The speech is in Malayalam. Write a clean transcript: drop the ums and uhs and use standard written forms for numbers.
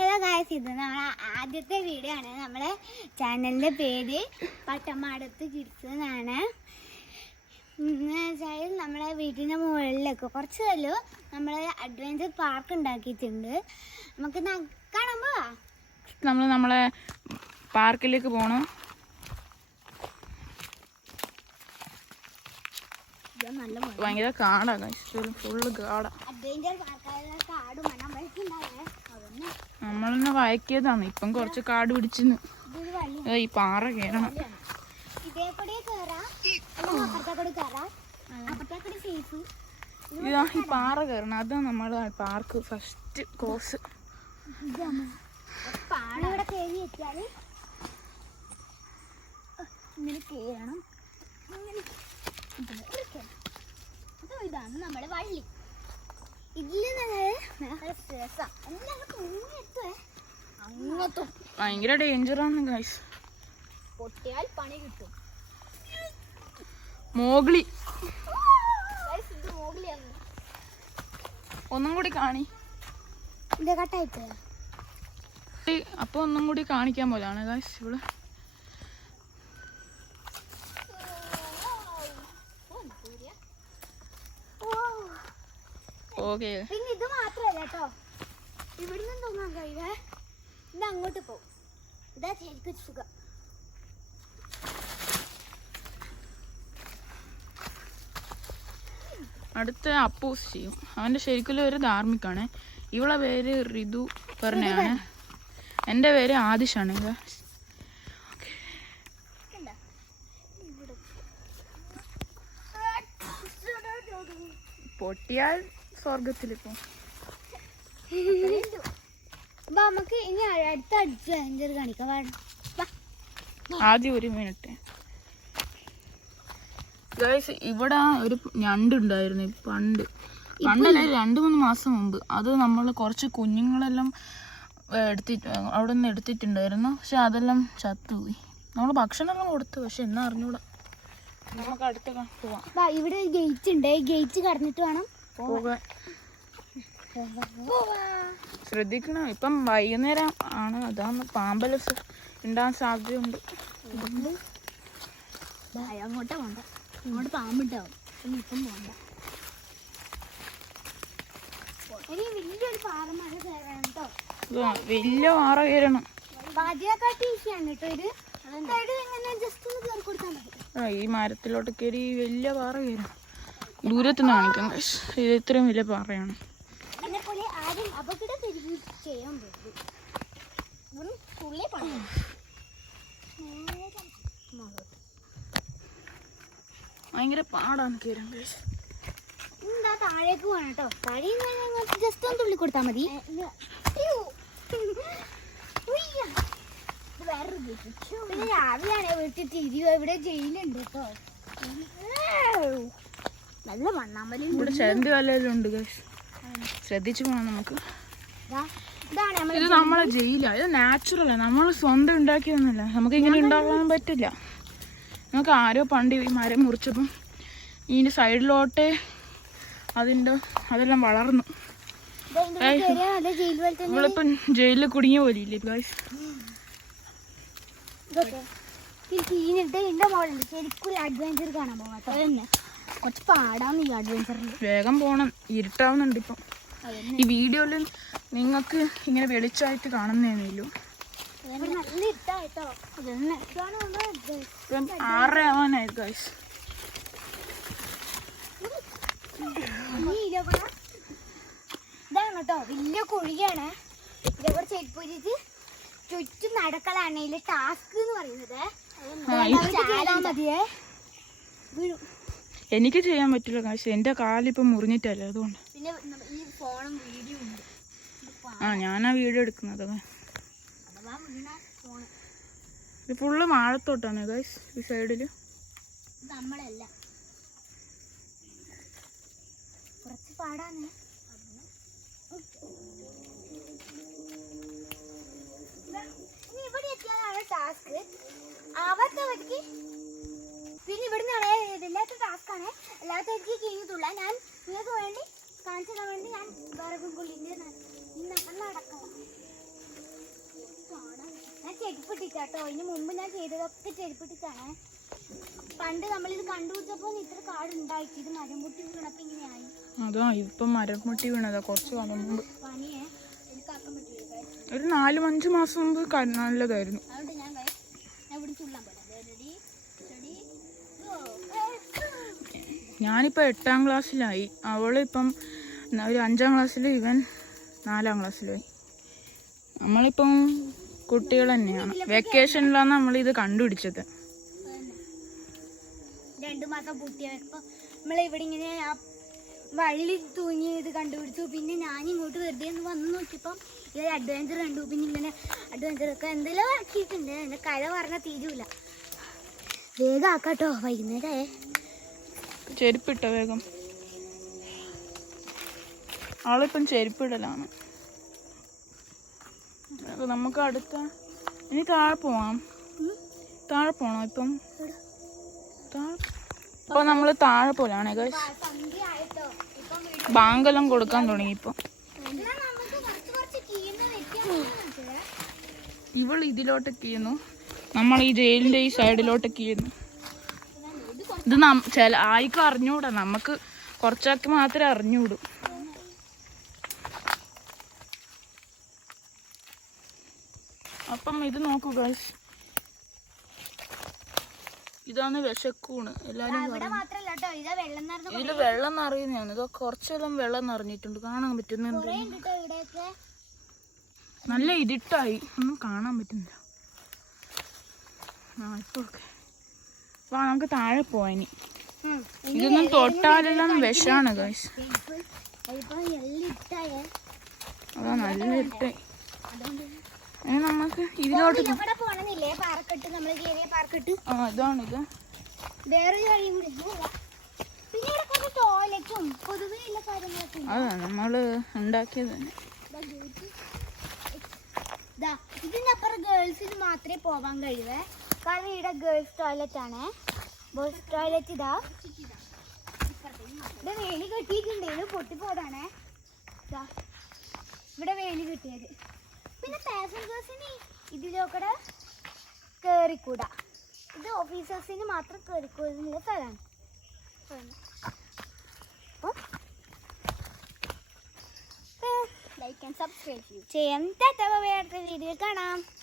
ഹലോ ഗായ്സ്, ഇത് നമ്മളെ ആദ്യത്തെ വീഡിയോ ആണ്. നമ്മളെ ചാനലിൻ്റെ പേര് പട്ടമാടത്ത് കിഡ്സ് എന്നാണ്. വെച്ചാൽ നമ്മളെ വീട്ടിൻ്റെ മുകളിലേക്ക് കുറച്ച് തല്ലോ നമ്മൾ അഡ്വഞ്ചർ പാർക്ക് ഉണ്ടാക്കിയിട്ടുണ്ട്. നമുക്ക് കാണുമ്പോ നമ്മളെ പാർക്കിലേക്ക് പോകണം. ഭയങ്കര കാടാണ്, ഫുള്ള് കാടാ. അഡ്വഞ്ചർ പാർക്കായ കാട് മണം വഴിക്കുണ്ടാവേ. നമ്മളെന്നെ വയക്കിയതാണ്. ഇപ്പം കുറച്ച് കാട് പിടിച്ചിന്ന് ഈ പാറ കയറണം. ഇതാ ഈ പാറ കയറണം. അതാണ് നമ്മളെ പാർക്ക് ഫസ്റ്റ് കോഴ്സ്. ഇവിടെ കയറി വെച്ചാല് ഇങ്ങനെ കയറണം. ഇതാണ് നമ്മുടെ വള്ളി. ഭയങ്കര ഡേഞ്ചറാണ് ഗൈസ്. പൊട്ടിയാൽ പണി കിട്ടും. മോഗ്ലി ഒന്നും കൂടി കാണി. അപ്പൊ ഒന്നും കൂടി കാണിക്കാൻ പോലാണ് ഗൈസ് ഇവിടെ. പിന്നെ ഇത് മാത്രല്ല കേട്ടോ, ഇവിടുന്ന് തോന്നാൻ കഴിയേ. ഇത് അങ്ങോട്ട് പോകും. ഇതാ ശരിക്കും സുഖം. അടുത്ത അപ്പൂസ് ചെയ്യും. അവന്റെ ശരിക്കും ഒരു ധാർമ്മിക്കാണ്. ഇവളെ പേര് ഋതു പറഞ്ഞാണ്. എൻ്റെ പേര് ആദിഷാണ്. പൊട്ടിയാൽ സ്വർഗത്തിലിപ്പോ. നമുക്ക് ഇനി അടുത്ത അഡ്വഞ്ചർ കാണിക്കാം. ആദ്യം ഒരു മിനിറ്റ് ഗൈസ്. ഇവിടെ ഒരു ഞണ്ടുണ്ടായിരുന്നു പണ്ടല്ല, 2-3 മാസം മുമ്പ്. അത് നമ്മൾ കുറച്ച് കുഞ്ഞുങ്ങളെല്ലാം അവിടെ നിന്ന് എടുത്തിട്ടുണ്ടായിരുന്നു. പക്ഷെ അതെല്ലാം ചത്തുപോയി. നമ്മൾ ഭക്ഷണമെല്ലാം കൊടുത്തു, പക്ഷെ എന്നാ അറിഞ്ഞൂടാ. നമുക്ക് അടുത്ത പോവാം. ഇവിടെ ഗേറ്റ് ഉണ്ട്. ഗേറ്റ് കടന്നിട്ട് വേണം പോകാൻ. ശ്രദ്ധിക്കണം, ഇപ്പം വൈകുന്നേരം ആണ്. അതാണ് പാമ്പെല്ലാം ഉണ്ടാകാൻ സാധ്യതയുണ്ട്. അങ്ങോട്ടാ പോണ്ട, അങ്ങോട്ട് പാമ്പുണ്ടാവും. ഇപ്പം പോണ്ട. ഇനി വലിയൊരു പാറമഴ കയറണം കേട്ടോ. വലിയ പാറ കയറണം. ബാധ്യക്കാട്ടി ഈസിയാണ് കേട്ടോ ഇത്. ഇങ്ങനെ ജസ്റ്റ് ഒന്ന് കയറി കൊടുത്താൽ മതി. ഈ മരത്തിലോട്ട് കയറി വലിയ പാറ കയറണം. ദൂരത്തുനിന്ന് കാണിക്കാം. ഇത് ഇത്രയും വലിയ പാറയാണ്. എന്നെപ്പോലെ ആരും അപകടം ചെയ്യാൻ പറ്റും. ഭയങ്കര പാടാണ് കയറാൻ. എന്താ താഴേക്ക് പോകണം കേട്ടോ. താഴെ ജസ്റ്റ് ഒന്ന് തുള്ളി കൊടുത്താൽ മതി. പിന്നെ രാവിലെയാണ് വീട്ടിൽ തിരിയോ. ഇവിടെ ജയിലുണ്ട് കേട്ടോ. നല്ല മണ്ണാമ്പലി. ഇവിടെ ചെന്തി വല്ലതും ഉണ്ട് ഗൈസ്, ശ്രദ്ധിച്ചു പോണം. നമുക്ക് ഇത് നമ്മളെ ജയിലാണ്. ഇത് നാച്ചുറലാണ്, നമ്മൾ സ്വന്തം ഉണ്ടാക്കിയതൊന്നുമല്ല. നമുക്ക് ഇങ്ങനെ ഉണ്ടാക്കാൻ പറ്റില്ല. നമുക്ക് ആരോ പണ്ട് ഈ മരം മുറിച്ചപ്പം ഇതിൻ്റെ സൈഡിലോട്ട് അതെല്ലാം വളർന്നു. നമ്മളിപ്പം ജയിലിൽ കുടുങ്ങിയ പോലെ ഇല്ലേ ഗൈസ്. ശരിക്കും അഡ്വഞ്ചർ കാണാൻ പോകാം. തന്നെ കുറച്ച് പാടാന്ന് ഈ അഡ്വഞ്ചറിൽ. വേഗം പോണം, ഇരുട്ടാവുന്നുണ്ട് ഇപ്പം. ഈ വീഡിയോയിൽ നിങ്ങൾക്ക് ഇങ്ങനെ വെളിച്ചമായിട്ട് കാണുന്നേനല്ലോ. നല്ല ഇട്ടായിട്ടോ. 6 ആവാനായി ഗൈസ്. ഇതാണ് കേട്ടോ, വലിയ കുഴിയാണ്. ഇതേപോലെ ചെരുപ്പൂരിച്ച് ചുറ്റും നടക്കലാണ് ഇതിലെ ടാസ്ക് എന്ന് പറയുന്നത്. എനിക്ക് ചെയ്യാൻ പറ്റില്ല കാശ്. എൻ്റെ കാലിപ്പം മുറിഞ്ഞിട്ടല്ലേ, അതുകൊണ്ട്. പിന്നെ ഈ ഫോണും വീഡിയോ ഉണ്ട്. ഞാനാ വീഡിയോ എടുക്കുന്നത്. ഇത് ഫുള്ള് മാഴത്തോട്ടാണ് ഗൈസ്. ഈ സൈഡില് നമ്മളല്ല, കുറച്ച് പാടാണ്. ഇവിടെ എത്തിയാലാണ് ടാസ്ക്. ആവാത്തവർക്ക് പിന്നെ ഇവിടുന്ന് ഇതില്ലാത്ത ടാസ്ക്കാണ്. അല്ലാത്തവർക്ക് കഴിഞ്ഞിട്ടുള്ള ഞാൻ നിങ്ങൾക്ക് വേണ്ടി കാണിച്ചു തരാൻ വേണ്ടി ഞാൻ വിറകും കൊള്ളിൻ്റെ നടക്കണം. ചെരുപ്പിട്ടിട്ടാട്ടോ. ഇതിന് മുമ്പ് ഞാൻ ചെയ്തതൊക്കെ ചെരുപ്പിട്ടിട്ടാണ്. പണ്ട് നമ്മളിത് കണ്ടുപിടിച്ചപ്പോൾ ഇത്ര കാട് ഉണ്ടായിട്ട് ഇത് മരം പൊട്ടി വീണപ്പോ ഇങ്ങനെയായി. അതാ ഇപ്പം മരം പൊട്ടി വീണതാ കുറച്ച് കാലം മുമ്പ്. പനിയെ എനിക്കാക്കാൻ പറ്റില്ല. ഒരു 4-5 മാസം മുമ്പ് നല്ലതായിരുന്നു. അതുകൊണ്ട് ഞാൻ ഇവിടെ ചുള്ളാൻ പോട്ടെ. റെഡി റെഡി ഞാനിപ്പോൾ 8ാം ക്ലാസ്സിലായി. അവളിപ്പം ഒരു 5ാം ക്ലാസ്സിൽ, ഇവൻ 4ാം ക്ലാസ്സിലായി. നമ്മളിപ്പം കുട്ടികൾ തന്നെയാണ്. വെക്കേഷനിലാണ് നമ്മളിത് കണ്ടുപിടിച്ചത്. 2 മാസം പൂട്ടിയപ്പോ നമ്മളിവിടെ ഇങ്ങനെ ആ വള്ളി തൂങ്ങി ഇത് കണ്ടുപിടിച്ചു. പിന്നെ ഞാൻ ഇങ്ങോട്ട് വെറുതെ ഒന്ന് വന്ന് നോക്കിയപ്പം ഇത് അഡ്വഞ്ചർ കണ്ടു. പിന്നെ ഇങ്ങനെ അഡ്വഞ്ചറൊക്കെ എന്തെല്ലാം ആക്കിയിട്ടുണ്ട്. എൻ്റെ കഥ പറഞ്ഞാൽ തീരൂല. വേഗം ആക്കാട്ടോ, വൈകുന്നേരമേ. ചെരുപ്പിട്ട വേഗം. ആളിപ്പം ചെരുപ്പിടലാണ്. നമുക്ക് അടുത്ത ഇനി താഴെ പോവാം. താഴെ പോണോ ഇപ്പം? ഇപ്പൊ നമ്മള് താഴെ പോലാണ്. ബാങ്കെല്ലാം കൊടുക്കാൻ തുടങ്ങി. ഇപ്പൊ ഇവൾ ഇതിലോട്ടൊക്കെ ചെയ്യുന്നു, നമ്മൾ ഈ ജയിലിന്റെ ഈ സൈഡിലോട്ടൊക്കെ ചെയ്യുന്നു. ഇത് ചില ആർക്കും അറിഞ്ഞൂടാ, നമുക്ക് കുറച്ചൊക്കെ മാത്രമേ അറിഞ്ഞൂടൂ. അപ്പം ഇത് നോക്കൂ ഗൈസ്, ഇതാണ് വിശക്കൂണ്. എല്ലാരും ഇതില് വെള്ളം നിറയുന്നതാണ്. ഇതൊക്കെ കുറച്ചെല്ലാം വെള്ളം നിറഞ്ഞിട്ടുണ്ട്, കാണാൻ പറ്റുന്നുണ്ട്. നല്ല ഇരുട്ടായി, ഒന്നും കാണാൻ പറ്റുന്നില്ല. ആ ഇപ്പൊ ഓക്കെ. വാ നമുക്ക് താഴെ പോവാനി. ഇതൊന്നും തൊട്ടാലെല്ലാം വിഷാണ് ഗൈസ്. അതാ നല്ല ഇരുട്ടായി. നമുക്ക് ഇതിലോട്ട് ഇതാണിത്. അതാ നമ്മള് ഉണ്ടാക്കിയത് തന്നെ. ഇതിനപ്പുറം ഗേൾസിന് മാത്രമേ പോവാൻ കഴിയൂ. കാരണം ഇവിടെ ഗേൾസ് ടോയ്ലറ്റ് ആണ്. ബോയ്സ് ടോയ്ലറ്റ് ഇതാ ഇവിടെ വേലി കെട്ടിയിട്ടുണ്ടെങ്കിൽ പൊട്ടിപ്പോടാണേ. ഇവിടെ വേലി കെട്ടിയത്. പിന്നെ പാസഞ്ചേഴ്സിന് ഇതിലൂടെ കയറിക്കൂടാ. ഇത് ഓഫീസേഴ്സിന് മാത്രം കയറിക്കൂടുന്ന സ്ഥലമാണ്. ലൈക്ക് ആൻഡ് സബ്സ്ക്രൈബ് ചെയ്യാം. അടുത്ത വീഡിയോ കാണാം.